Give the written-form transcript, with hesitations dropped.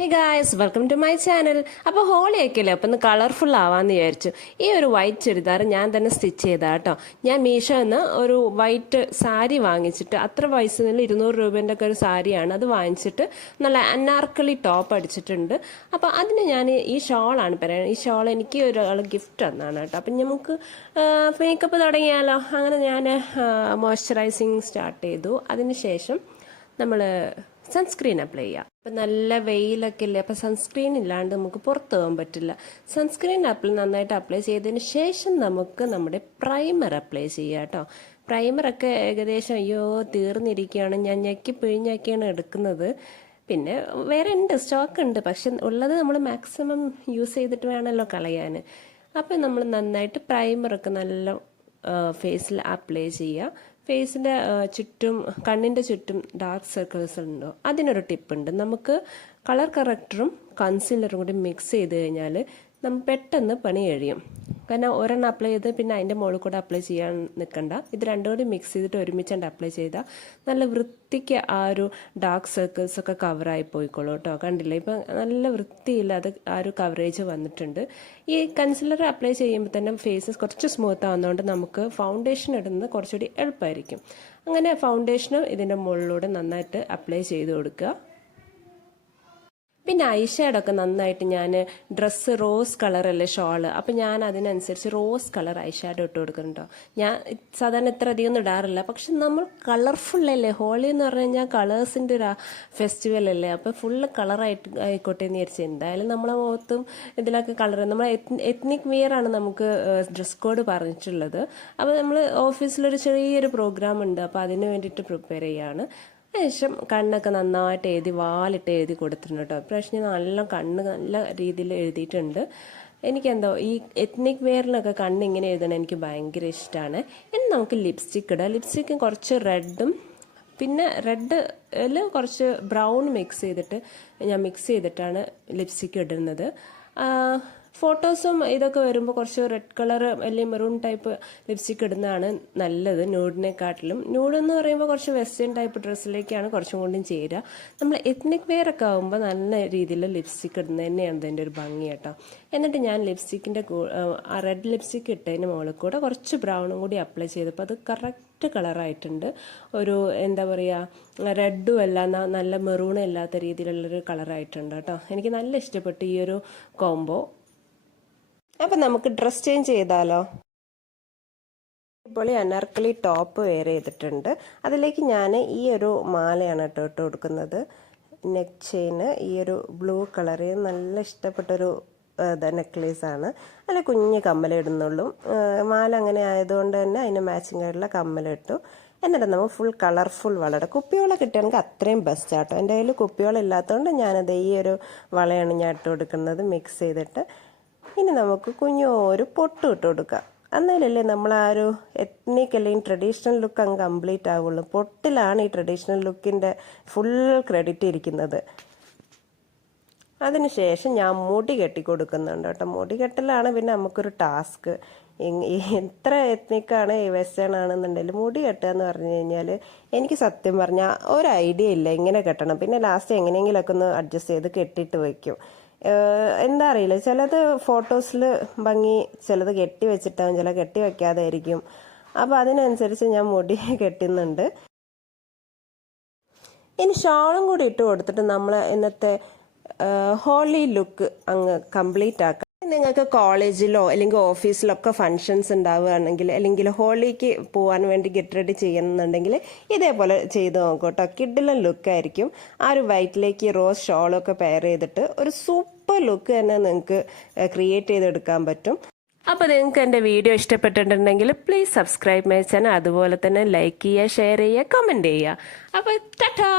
Hey guys, welcome to my channel. അപ്പോൾ ഹോളി ഒക്കെയല്ലേ, അപ്പം ഒന്ന് കളർഫുൾ ആവാമെന്ന് വിചാരിച്ചു. ഈ ഒരു വൈറ്റ് ചുരിദാർ ഞാൻ തന്നെ സ്റ്റിച്ച് ചെയ്താ കേട്ടോ. ഞാൻ മീഷോന്ന് ഒരു വൈറ്റ് സാരി വാങ്ങിച്ചിട്ട്, അത്ര പൈസയിൽ 200 രൂപേൻ്റെ ഒക്കെ ഒരു സാരിയാണ്. അത് വാങ്ങിച്ചിട്ട് നല്ല അനാർക്കലി ടോപ്പ് അടിച്ചിട്ടുണ്ട്. അപ്പോൾ അതിന് ഞാൻ ഈ ഷോളാണ് പറയുന്നത്. ഈ ഷോൾ എനിക്ക് ഒരാൾ ഗിഫ്റ്റ് തന്നാണ് കേട്ടോ. അപ്പം നമുക്ക് മേക്കപ്പ് തുടങ്ങിയാലോ. അങ്ങനെ ഞാൻ മോയ്സ്ചറൈസിങ് സ്റ്റാർട്ട് ചെയ്തു. അതിന് ശേഷം നമ്മൾ സൺസ്ക്രീൻ അപ്ലൈ ചെയ്യാം. അപ്പം നല്ല വെയിലൊക്കെ ഇല്ലേ, അപ്പം സൺസ്ക്രീൻ ഇല്ലാണ്ട് നമുക്ക് പുറത്ത് പോകാൻ പറ്റില്ല. സൺസ്ക്രീൻ നന്നായിട്ട് അപ്ലൈ ചെയ്തതിന് ശേഷം നമുക്ക് നമ്മുടെ പ്രൈമർ അപ്ലൈ ചെയ്യാം കേട്ടോ. പ്രൈമറൊക്കെ ഏകദേശം തീർന്നിരിക്കുകയാണ്. ഞാൻ ഞെക്കി പിഴിഞ്ഞൊക്കെയാണ് എടുക്കുന്നത്. പിന്നെ വേറെ ഉണ്ട്, സ്റ്റോക്ക് ഉണ്ട്. പക്ഷെ ഉള്ളത് നമ്മൾ മാക്സിമം യൂസ് ചെയ്തിട്ട് വേണമല്ലോ കളയാൻ. അപ്പം നമ്മൾ നന്നായിട്ട് പ്രൈമറൊക്കെ നല്ല ഫേസിൽ അപ്ലൈ ചെയ്യുക. ഫേസിൻ്റെ ചുറ്റും, കണ്ണിൻ്റെ ചുറ്റും ഡാർക്ക് സർക്കിൾസ് ഉണ്ടോ, അതിനൊരു ടിപ്പുണ്ട്. നമുക്ക് കളർ കറക്റ്ററും കൺസീലറും കൂടി മിക്സ് ചെയ്ത് കഴിഞ്ഞാൽ നമ്മൾ പെട്ടെന്ന് പണി കഴിയും. കാരണം ഒരെണ്ണം അപ്ലൈ ചെയ്ത് പിന്നെ അതിൻ്റെ മുകളിൽ കൂടെ അപ്ലൈ ചെയ്യാൻ നിൽക്കണ്ട. ഇത് രണ്ടും കൂടി മിക്സ് ചെയ്തിട്ട് ഒരുമിച്ചുകൊണ്ട് അപ്ലൈ ചെയ്താൽ നല്ല വൃത്തിക്ക് ആ ഒരു ഡാർക്ക് സർക്കിൾസ് ഒക്കെ കവറായി പോയിക്കോളൂ കേട്ടോ. കണ്ടില്ലേ, ഇപ്പം നല്ല വൃത്തിയില്ലാതെ ആ ഒരു കവറേജ് വന്നിട്ടുണ്ട്. ഈ കൺസീലർ അപ്ലൈ ചെയ്യുമ്പോൾ തന്നെ ഫേസ് കുറച്ച് സ്മൂത്ത് ആവുന്നതുകൊണ്ട് നമുക്ക് ഫൗണ്ടേഷൻ ഇടുന്നത് കുറച്ചുകൂടി എളുപ്പമായിരിക്കും. അങ്ങനെ ഫൗണ്ടേഷനും ഇതിൻ്റെ മുകളിലൂടെ നന്നായിട്ട് അപ്ലൈ ചെയ്ത് കൊടുക്കുക. പിന്നെ ഐഷാഡൊക്കെ നന്നായിട്ട് ഞാൻ ഡ്രസ്സ് റോസ് കളറല്ലേ ഷോള്, അപ്പം ഞാൻ അതിനനുസരിച്ച് റോസ് കളർ ഐഷാഡോ ഇട്ട് കൊടുക്കുന്നുണ്ടോ. ഞാൻ സാധാരണ ഇത്ര അധികം ഒന്നും ഇടാറില്ല. പക്ഷെ നമ്മൾ കളർഫുള്ളല്ലേ, ഹോളി എന്ന് പറഞ്ഞു കഴിഞ്ഞാൽ കളേഴ്സിൻ്റെ ഒരു ഫെസ്റ്റിവൽ അല്ലേ. അപ്പം ഫുള്ള് കളറായിട്ട് ആയിക്കോട്ടെ എന്ന് വിചാരിച്ചു. എന്തായാലും നമ്മളെ മുഖത്തും ഇതിലൊക്കെ കളർ, നമ്മൾ എത്നിക് വെയർ ആണ് നമുക്ക് ഡ്രസ് കോഡ് പറഞ്ഞിട്ടുള്ളത്. അപ്പോൾ നമ്മൾ ഓഫീസിലൊരു ചെറിയൊരു പ്രോഗ്രാം ഉണ്ട്, അപ്പോൾ അതിന് വേണ്ടിയിട്ട് പ്രിപ്പയർ ചെയ്യാണ്. ശേഷം കണ്ണൊക്കെ നന്നായിട്ട് വാലിട്ട് എഴുതി കൊടുത്തിട്ടുണ്ട് കേട്ടോ. ഇപ്രാവശ്യം നല്ല കണ്ണ് നല്ല രീതിയിൽ എഴുതിയിട്ടുണ്ട്. എനിക്കെന്തോ ഈ എത്നിക് വെയറിനൊക്കെ കണ്ണിങ്ങനെ എഴുതണം എനിക്ക് ഭയങ്കര ഇഷ്ടമാണ്. ഇനി നമുക്ക് ലിപ്സ്റ്റിക്ക് ഇടാം. ലിപ്സ്റ്റിക്ക് കുറച്ച് റെഡും പിന്നെ റെഡിൽ കുറച്ച് ബ്രൗൺ മിക്സ് ചെയ്തിട്ടാണ് ലിപ്സ്റ്റിക്ക് ഇടുന്നത്. ഫോട്ടോസും ഇതൊക്കെ വരുമ്പോൾ കുറച്ച് റെഡ് കളർ അല്ലെങ്കിൽ മെറൂൺ ടൈപ്പ് ലിപ്സ്റ്റിക്ക് ഇടുന്നതാണ് നല്ലത് ന്യൂഡിനെക്കാട്ടിലും. ന്യൂഡ് എന്ന് പറയുമ്പോൾ കുറച്ച് വെസ്റ്റേൺ ടൈപ്പ് ഡ്രസ്സിലേക്കാണ് കുറച്ചും കൊണ്ടും ചേരുക. നമ്മൾ എത്നിക് വെയർ ഒക്കെ ആകുമ്പോൾ നല്ല രീതിയിൽ ലിപ്സ്റ്റിക്ക് ഇടുന്നത് തന്നെയാണ് അതിൻ്റെ ഒരു ഭംഗി കേട്ടോ. എന്നിട്ട് ഞാൻ ലിപ്സ്റ്റിക്കിൻ്റെ റെഡ് ലിപ്സ്റ്റിക്ക് ഇട്ടതിന് മുകളിൽ കൂടെ കുറച്ച് ബ്രൗണും കൂടി അപ്ലൈ ചെയ്തപ്പോൾ അത് കറക്റ്റ് കളറായിട്ടുണ്ട്. ഒരു എന്താ പറയുക, റെഡും അല്ല നല്ല മെറൂണും അല്ലാത്ത രീതിയിലുള്ളൊരു കളറായിട്ടുണ്ട് കേട്ടോ. എനിക്ക് നല്ല ഇഷ്ടപ്പെട്ടു ഈ ഒരു കോംബോ. അപ്പം നമുക്ക് ഡ്രസ് ചേഞ്ച് ചെയ്താലോ. ഇപ്പോൾ അനാർക്കലി ടോപ്പ് വെയർ ചെയ്തിട്ടുണ്ട്. അതിലേക്ക് ഞാൻ ഈ ഒരു മാലയാണ് കേട്ടോ ഇട്ട് കൊടുക്കുന്നത്. നെക്ക് ചെയിന് ഈ ഒരു ബ്ലൂ കളറ് നല്ല ഇഷ്ടപ്പെട്ടൊരു നെക്ലേസാണ്. അതിൽ കുഞ്ഞ് കമ്മലിടുന്നുള്ളൂ. മാല അങ്ങനെ ആയതുകൊണ്ട് തന്നെ അതിന് മാച്ചിങ് ആയിട്ടുള്ള കമ്മലിട്ടു. എന്നിട്ട് നമ്മൾ ഫുൾ കളർഫുൾ വളയുടെ കുപ്പിയോള കിട്ടുകയാണെങ്കിൽ അത്രയും ബെസ്റ്റ് ആട്ടോ. എൻ്റെ കയ്യിൽ കുപ്പിയോള ഇല്ലാത്തതുകൊണ്ട് ഞാനത് ഈ ഒരു വളയാണ് ഞാൻ ഇട്ട് കൊടുക്കുന്നത് മിക്സ് ചെയ്തിട്ട്. ഇനി നമുക്ക് കുഞ്ഞൊരു പൊട്ട് ഇട്ട് കൊടുക്കാം. എന്നാലല്ലേ നമ്മൾ ആ ഒരു എത്നിക് അല്ലെങ്കിൽ ട്രഡീഷണൽ ലുക്ക് അങ്ങ് കംപ്ലീറ്റ് ആവുള്ളൂ. പൊട്ടിലാണ് ഈ ട്രഡീഷണൽ ലുക്കിൻ്റെ ഫുൾ ക്രെഡിറ്റ് ഇരിക്കുന്നത്. അതിനുശേഷം ഞാൻ മുടി കെട്ടി കൊടുക്കുന്നുണ്ട് കേട്ടോ. മുടി കെട്ടലാണ് പിന്നെ നമുക്കൊരു ടാസ്ക്. എത്ര എത്നിക്കാണ് വെസ്റ്റേൺ ആണെന്നുണ്ടെങ്കിൽ മുടി കെട്ടുക എന്ന് പറഞ്ഞു കഴിഞ്ഞാൽ എനിക്ക് സത്യം പറഞ്ഞാൽ ഒരു ഐഡിയ ഇല്ല എങ്ങനെ കെട്ടണം. പിന്നെ ലാസ്റ്റ് എങ്ങനെയെങ്കിലുമൊക്കെ ഒന്ന് അഡ്ജസ്റ്റ് ചെയ്ത് കെട്ടിയിട്ട് വയ്ക്കും. എന്താ അറിയില്ല, ചിലത് ഫോട്ടോസിൽ ഭംഗി, ചിലത് കെട്ടി വെച്ചിട്ടാവും, ചില കെട്ടി വെക്കാതെ ആയിരിക്കും. അപ്പോൾ അതിനനുസരിച്ച് ഞാൻ മുടി കെട്ടുന്നുണ്ട്. ഇനി ഷോളും കൂടി ഇട്ട് കൊടുത്തിട്ട് നമ്മൾ ഇന്നത്തെ ഹോളി ലുക്ക് അങ്ങ് കംപ്ലീറ്റ് ആക്കാം. നിങ്ങൾക്ക് കോളേജിലോ അല്ലെങ്കിൽ ഓഫീസിലൊക്കെ ഫങ്ഷൻസ് ഉണ്ടാവുകയാണെങ്കിൽ, അല്ലെങ്കിൽ ഹോളിക്ക് പോകാൻ വേണ്ടി ഗെറ്റ് റെഡി ചെയ്യുന്നുണ്ടെങ്കിൽ ഇതേപോലെ ചെയ്ത് നോക്കും കേട്ടോ. കിഡിലൻ ലുക്കായിരിക്കും. ആ ഒരു വൈറ്റിലേക്ക് റോസ് ഷോളൊക്കെ പെയർ ചെയ്തിട്ട് ഒരു സൂപ്പർ ലുക്ക് തന്നെ നിങ്ങൾക്ക് ക്രിയേറ്റ് ചെയ്തെടുക്കാൻ പറ്റും. അപ്പോൾ നിങ്ങൾക്ക് എൻ്റെ വീഡിയോ ഇഷ്ടപ്പെട്ടിട്ടുണ്ടെങ്കിൽ പ്ലീസ് സബ്സ്ക്രൈബ് മൈ ചാനൽ. അതുപോലെ തന്നെ ലൈക്ക് ചെയ്യുക, ഷെയർ ചെയ്യുക, കമൻറ്റ് ചെയ്യുക. അപ്പോൾ ടാറ്റാ.